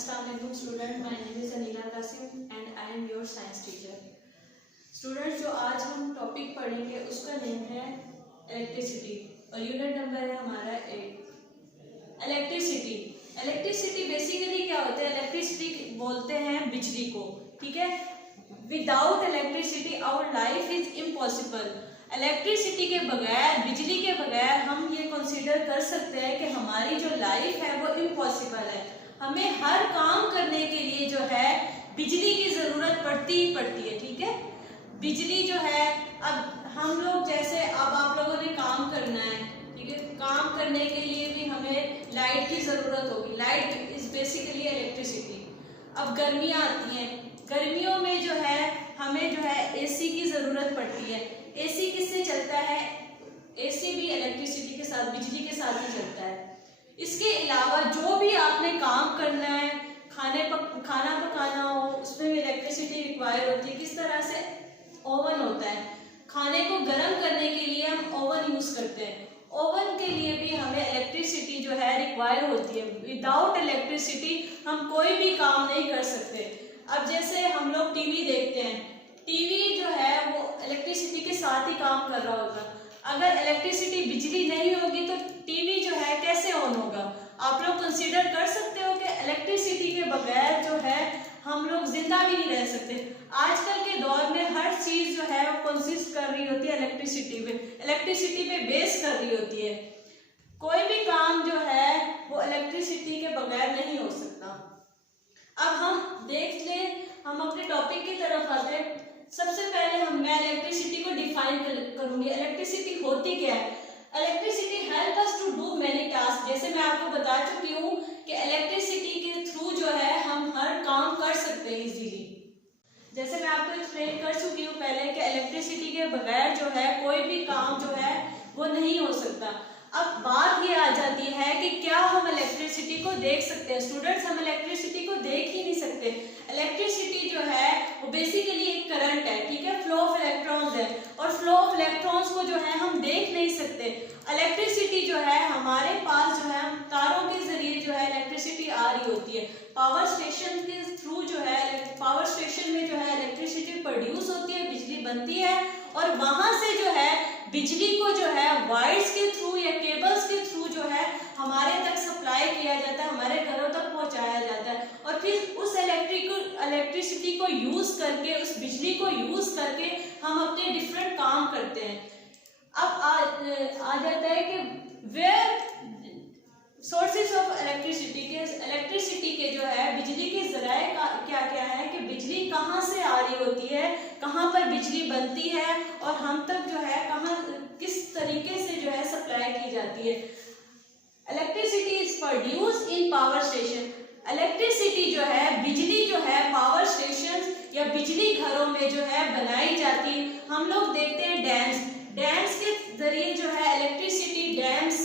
Assalamualaikum student, my name is Anila Qasim and I am your science teacher. Students, जो आज हम topic पढ़ेंगे उसका नेम है इलेक्ट्रिसिटी और यूनिट नंबर है हमारा 8। इलेक्ट्रिसिटी इलेक्ट्रिसिटी बेसिकली क्या होता है? इलेक्ट्रिसिटी बोलते हैं बिजली को, ठीक है। Without electricity our life is impossible. Electricity के बगैर, बिजली के बगैर हम ये कंसीडर कर सकते हैं कि हमारी जो लाइफ है वो इम्पॉसिबल है। हमें हर काम करने के लिए जो है बिजली की ज़रूरत पड़ती ही पड़ती है, ठीक है। बिजली जो है, अब हम लोग जैसे अब आप लोगों ने काम करना है, ठीक है, काम करने के लिए भी हमें लाइट की ज़रूरत होगी। Light is basically electricity. अब गर्मियाँ आती हैं, गर्मियों में जो है हमें जो है एसी की ज़रूरत पड़ती है। एसी किससे चलता है? एसी भी इलेक्ट्रिसिटी के साथ, बिजली के साथ ही चलता है। इसके अलावा जो भी आपने काम करना है, खाना पकाना हो, उसमें भी इलेक्ट्रिसिटी रिक्वायर होती है। किस तरह से? ओवन होता है, खाने को गर्म करने के लिए हम ओवन यूज़ करते हैं। ओवन के लिए भी हमें इलेक्ट्रिसिटी जो है रिक्वायर होती है। विदाउट इलेक्ट्रिसिटी हम कोई भी काम नहीं कर सकते। अब जैसे हम लोग टीवी देखते हैं, टीवी जो है वो इलेक्ट्रिसिटी के साथ ही काम कर रहा होगा। अगर इलेक्ट्रिसिटी, बिजली नहीं होगी तो टीवी जो है कैसे ऑन होगा? आप लोग कंसीडर कर सकते हो कि इलेक्ट्रिसिटी के बगैर जो है हम लोग जिंदा भी नहीं रह सकते। आजकल के दौर में हर चीज़ जो है वो कंसिस्ट कर रही होती है इलेक्ट्रिसिटी पे बेस कर रही होती है। कोई भी काम जो है वो इलेक्ट्रिसिटी के बगैर नहीं हो सकता। अब हम देख लें, हम अपने टॉपिक की तरफ आते हैं। सबसे पहले मैं इलेक्ट्रिसिटी को डिफाइन करूंगी। इलेक्ट्रिसिटी होती क्या है? Electricity help us to do many task. जैसे मैं आपको बता चुकी हूँ कि इलेक्ट्रिसिटी के थ्रू जो है हम हर काम कर सकते हैं इजीली। जैसे मैं आपको एक्सप्लेन कर चुकी हूँ पहले कि इलेक्ट्रिसिटी के बगैर जो है कोई भी काम जो है वो नहीं हो सकता। अब बात ये आ जाती है कि क्या हम इलेक्ट्रिसिटी को देख सकते हैं? स्टूडेंट्स, हम इलेक्ट्रिसिटी को देख ही नहीं सकते। इलेक्ट्रिसिटी जो है वो बेसिकली एक करंट है, ठीक है, फ्लो ऑफ इलेक्ट्रॉन्स है, और फ्लो ऑफ इलेक्ट्रॉन्स को जो है हम देख नहीं सकते। इलेक्ट्रिसिटी जो है हमारे पास जो है तारों के जरिए जो है इलेक्ट्रिसिटी आ रही होती है। पावर स्टेशन के थ्रू जो है, पावर स्टेशन में जो है इलेक्ट्रिसिटी प्रोड्यूस होती है, बिजली बनती है, और वहां से जो है बिजली को जो है वायर्स के थ्रू या केबल्स के थ्रू जो है हमारे तक सप्लाई किया जाता है, हमारे घरों तक पहुंचाया जाता है, और फिर उस इलेक्ट्रिसिटी को यूज करके, उस बिजली को यूज करके हम अपने डिफरेंट काम करते हैं। अब आ जाता है कि वेयर सोर्सेज ऑफ इलेक्ट्रिसिटी के जो है बिजली के जराए क्या क्या है कि बिजली कहाँ से आ रही होती है, कहाँ पर बिजली बनती है, और हम तक जो है कहाँ, किस तरीके से जो है सप्लाई की जाती है। Electricity is produce in power station. Electricity जो है, बिजली जो है पावर स्टेशन या बिजली घरों में जो है बनाई जाती है। हम लोग देखते हैं डैम्स के जरिए जो है इलेक्ट्रिसिटी, डैम्स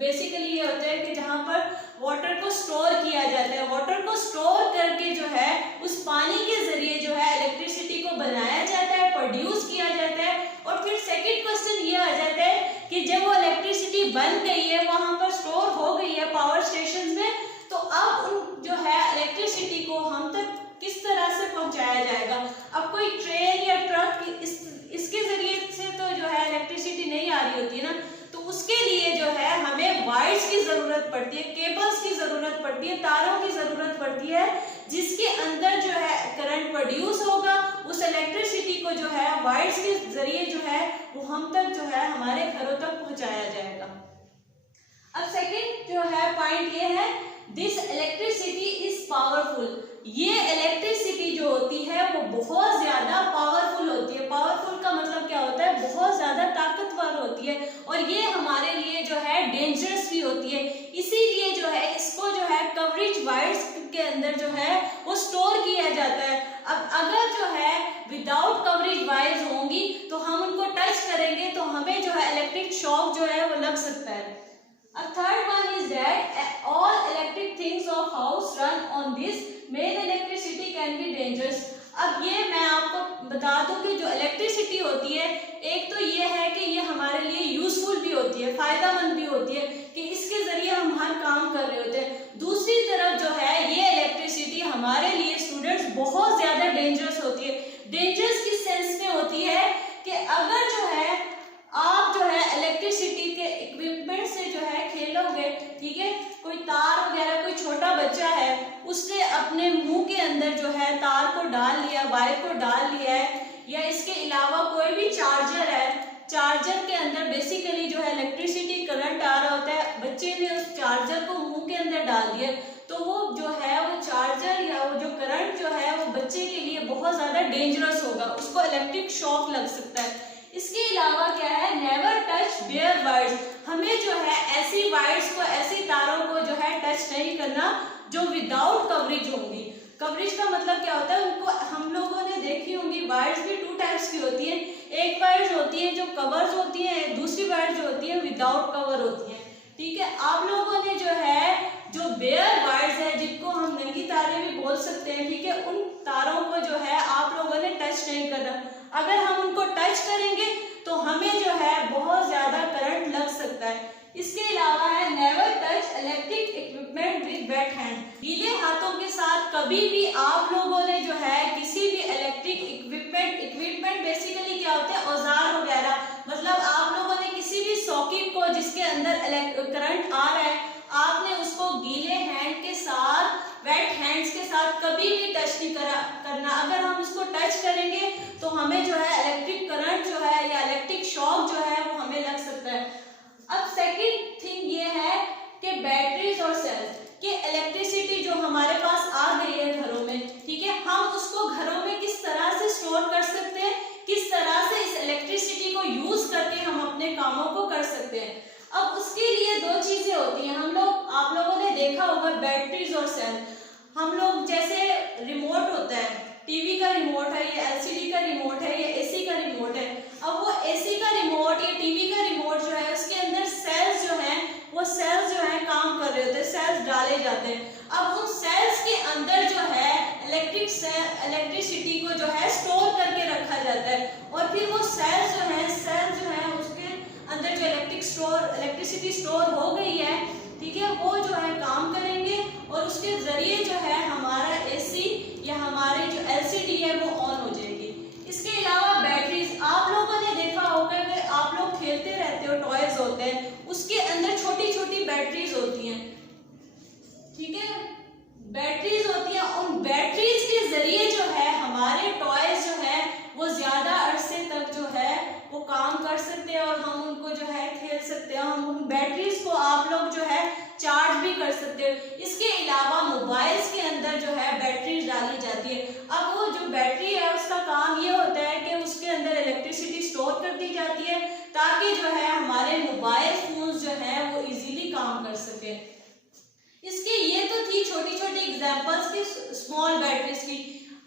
बेसिकली ये होता है कि जहाँ पर वाटर को स्टोर किया जाता है। वाटर को स्टोर करके जो है उस पानी के जरिए जो है इलेक्ट्रिसिटी को बनाया जाता है, प्रोड्यूस किया जाता है। और फिर सेकंड क्वेश्चन ये आ जाता है कि जब वो इलेक्ट्रिसिटी बन गई है, वहां पर स्टोर हो गई है पावर स्टेशन में, तो अब उन जो है इलेक्ट्रिसिटी को हम तक किस तरह से पहुंचाया जाएगा? अब कोई ट्रेन या ट्रक इसके जरिए से तो जो है इलेक्ट्रिसिटी नहीं आ रही होती है ना, तो उसके लिए जो है हमें वायर्स की जरूरत पड़ती है, केबल्स की जरूरत पड़ती है, तारों की जरूरत पड़ती है, जिसके अंदर जो है करंट प्रोड्यूस होगा। उस इलेक्ट्रिसिटी को जो है वायर्स के जरिए जो है वो हम तक जो है हमारे घरों तक पहुंचाया जाएगा। अब सेकंड जो है पॉइंट ये है, दिस इलेक्ट्रिसिटी इज पावरफुल। ये इलेक्ट्रिसिटी जो होती है वो बहुत ज्यादा पावरफुल होती है। पावरफुल का मतलब क्या होता है? बहुत ज्यादा ताकतवर होती है, और ये हमारे लिए जो है डेंजरस भी होती है। इसीलिए जो है इसको जो है कवरेज वायर्स के अंदर जो है वो स्टोर किया जाता है। अब अगर जो है विदाउट कवरेज वायर्स होंगी तो हम उनको टच करेंगे तो हमें जो है इलेक्ट्रिक शॉक जो है वो लग सकता है। A third one is that all electric things of house run on this main electricity can be dangerous. अब ये मैं आपको बता दूं कि जो इलेक्ट्रिसिटी होती है, एक तो ये है कि ये हमारे लिए यूजफुल भी होती है, फायदेमंद भी होती है कि इसके जरिए हम हर काम कर रहे होते हैं। दूसरी तरफ जो है ये इलेक्ट्रिसिटी हमारे लिए स्टूडेंट्स बहुत ज़्यादा डेंजरस होती है। डेंजरस किस सेंस में होती है कि अगर जो है आप जो है इलेक्ट्रिसिटी के इक्विपमेंट से जो है खेलोगे, ठीक है, कोई तार वगैरह, कोई छोटा बच्चा है उसने अपने मुंह के अंदर जो है तार को डाल लिया, वायर को डाल लिया है, या इसके अलावा कोई भी चार्जर है, चार्जर के अंदर बेसिकली जो है इलेक्ट्रिसिटी करंट आ रहा होता है, बच्चे ने उस चार्जर को मुंह के अंदर डाल दिया, तो वो जो है वो चार्जर या वो जो करंट जो है वो बच्चे के लिए बहुत ज़्यादा डेंजरस होगा, उसको इलेक्ट्रिक शॉक लग सकता है। इसके अलावा क्या है, नेवर टच बेयर वायर्स, हमें जो है ऐसी वायर्स को, ऐसी तारों को जो है टच नहीं करना जो विदाउट कवरेज होंगी। कवरेज का मतलब क्या होता है, उनको हम लोगों ने देखी होंगी, वायर्स भी टू टाइप्स की होती है, एक वायर्स होती है जो कवर्स होती है, दूसरी वायर्स जो होती है विदाउट कवर होती है, ठीक है। आप लोगों ने जो है जो बेयर वायर्स है, जिनको हम नंगी तारें भी बोल सकते हैं, ठीक है, उन तारों को जो है आप लोगों ने टच नहीं करना। अगर हम उनको टच करेंगे तो हमें जो है बहुत ज्यादा करंट लग सकता है। इसके अलावा है never touch electric equipment with weight hand, गीले हाथों के साथ कभी भी आप लोगों ने जो है किसी भी इलेक्ट्रिक इक्विपमेंट बेसिकली क्या होता है, औजार वगैरह, मतलब आप लोगों ने किसी भी सॉकेट को जिसके अंदर करंट आ रहा है, आपने उसको गीले हैंड के साथ, वेट हैंड्स के साथ कभी भी टच नहीं करना। अगर हम इसको टच करेंगे तो हमें जो है इलेक्ट्रिक करंट जो है या इलेक्ट्रिक शॉक जो है वो हमें लग सकता है। अब सेकंड थिंग ये है कि बैटरीज और सेल्स, कि इलेक्ट्रिसिटी जो हमारे पास आ गई है घरों में, ठीक है, हम उसको घरों में किस तरह से स्टोर कर सकते हैं, किस तरह से इस इलेक्ट्रिसिटी को यूज करके हम अपने कामों को कर सकते हैं। अब उसके लिए दो चीजें होती हैं, आप लोगों ने देखा होगा बैटरीज और सेल। हम लोग जैसे रिमोट होता है, टीवी का रिमोट है, ये एलसीडी का रिमोट है, ये एसी का रिमोट है। अब वो एसी का रिमोट या टीवी का रिमोट जो है उसके अंदर सेल्स जो हैं वो सेल्स जो है काम कर रहे होते हैं, सेल्स डाले जाते हैं। अब उन सेल्स के अंदर जो है इलेक्ट्रिसिटी को जो है स्टोर करके रखा जाता है, और फिर वो सेल्स जो है उसके अंदर जो इलेक्ट्रिसिटी स्टोर हो गई है, ठीक है, वो जो है काम करेंगे और उसके जरिए जो है हमारा एसी या हमारे जो एलसीडी है वो ऑन हो जाएगी। इसके अलावा बैटरीज, आप लोगों ने देखा होगा कि आप लोग खेलते रहते हो, टॉयज होते हैं, उसके अंदर छोटी छोटी बैटरीज होती हैं, ठीक है, बैटरीज होती हैं। उन बैटरीज के जरिए जो है हमारे टॉयज जो है वो ज्यादा अरसे तक जो है वो काम कर सकते हैं और हम उनको जो है खेल सकते हैं। हम उन बैटरीज को आप लोग जो है चार्ज भी कर सकते हो। इसके अलावा मोबाइल्स के अंदर जो है बैटरीज डाली जाती है। अब वो जो बैटरी है उसका काम ये होता है कि उसके अंदर इलेक्ट्रिसिटी स्टोर कर दी जाती है ताकि जो है हमारे मोबाइल फोन्स जो है वो इजीली काम कर सके। इसके ये तो थी छोटी छोटी एग्जांपल्स की स्मॉल बैटरीज की।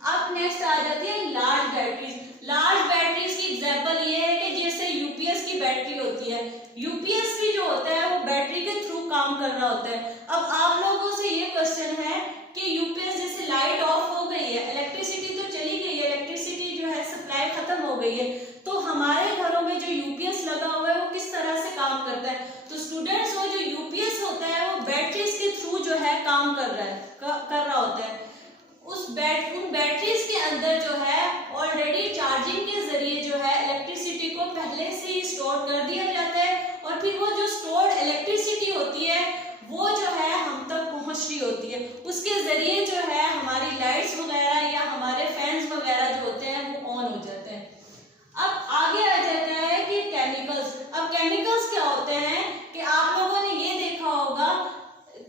अब नेक्स्ट आ जाती है लार्ज बैटरीज। लार्ज बैटरीज की एग्जांपल ये है कि जैसे यूपीएस की बैटरी होती है, यूपीएस भी जो होता है वो बैटरी के थ्रू काम कर रहा होता है। अब आप लोगों से ये क्वेश्चन है कि यूपीएस जैसे लाइट ऑफ हो गई है, इलेक्ट्रिसिटी तो चली गई है, इलेक्ट्रिसिटी जो है सप्लाई खत्म हो गई है, तो हमारे घरों में जो यूपीएस लगा हुआ है वो किस तरह से काम करता है। तो स्टूडेंट्स, वो जो यूपीएस होता है वो बैटरीज के थ्रू जो है काम कर रहा होता है। उन बैटरीज के अंदर जो है ऑलरेडी चार्जिंग के जरिए जो है इलेक्ट्रिसिटी को पहले से ही स्टोर कर दिया जाता है और फिर वो जो स्टोर्ड इलेक्ट्रिसिटी होती है वो जो है हम तक पहुंच रही होती है। उसके जरिए जो है हमारी लाइट्स वगैरह या हमारे फैंस वगैरह जो होते हैं वो ऑन हो जाते हैं। अब आगे आ जाता है कि केमिकल्स। अब केमिकल्स क्या होते हैं कि आप लोगों ने ये देखा होगा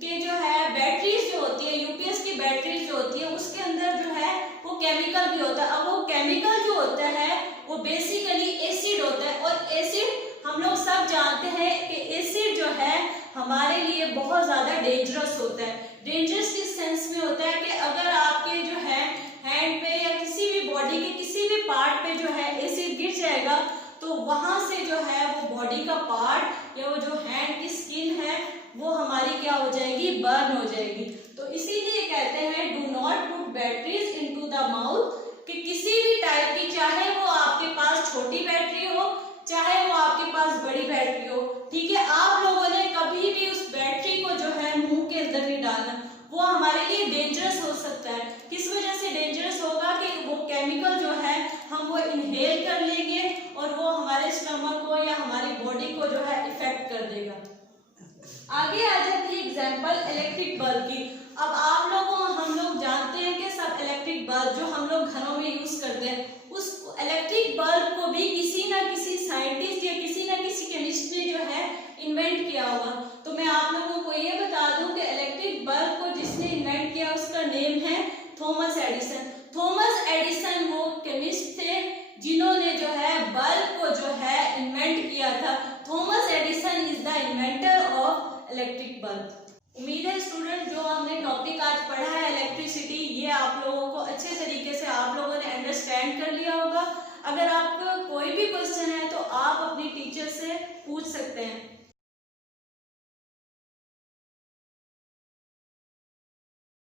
कि जो है बैटरीज जो होती है, यूपीएस की बैटरीज जो होती है उसके अंदर जो है वो केमिकल भी होता है। अब वो केमिकल जो होता है वो बेसिकली एसिड होता है और एसिड हम लोग सब जानते हैं कि एसिड जो है हमारे लिए बहुत ज्यादा डेंजरस होता है। डेंजरस किस सेंस में होता है कि अगर आपके जो है हैंड पे या किसी भी बॉडी के किसी भी पार्ट पे जो है एसिड गिर जाएगा तो वहां से जो है वो बॉडी का पार्ट या वो जो हैंड की स्किन है वो हमारी क्या हो जाएगी, बर्न हो जाएगी। तो इसीलिए कहते हैं do not put batteries into the mouth, कि किसी भी टाइप की, चाहे वो आपके पास छोटी बैटरी हो चाहे वो आपके पास बड़ी बैटरी हो, ठीक है, आप लोगों ने कभी भी उस बैटरी को जो है मुंह के अंदर नहीं डालना। वो हमारे लिए डेंजरस हो सकता है। किस वजह से डेंजरस होगा कि वो केमिकल जो है हम वो इनहेल कर लेंगे और वो हमारे स्टमक को या हमारी बॉडी को जो है इफेक्ट कर देगा। आगे आ जाती है एग्जांपल इलेक्ट्रिक बल्ब की। अब आप लोगों हम लोग जानते हैं कि सब इलेक्ट्रिक बल्ब जो हम लोग घरों में यूज करते हैं, उस इलेक्ट्रिक बल्ब को भी किसी ना किसी साइंटिस्ट या किसी ना किसी केमिस्ट ने जो है इन्वेंट किया होगा। तो मैं आप लोगों को ये बता दूं कि इलेक्ट्रिक बल्ब को जिसने इन्वेंट किया उसका नेम है थॉमस एडिसन। थॉमस एडिसन वो केमिस्ट थे जिन्होंने जो है बल्ब को जो है इन्वेंट किया था। Thomas Edison is the inventor of electric bulb. उम्मीद है स्टूडेंट जो हमने टॉपिक आज पढ़ा है इलेक्ट्रिसिटी, ये आप लोगों को अच्छे तरीके से आप लोगों ने अंडरस्टैंड कर लिया होगा। अगर आपको कोई भी क्वेश्चन है तो आप अपनी टीचर से पूछ सकते हैं।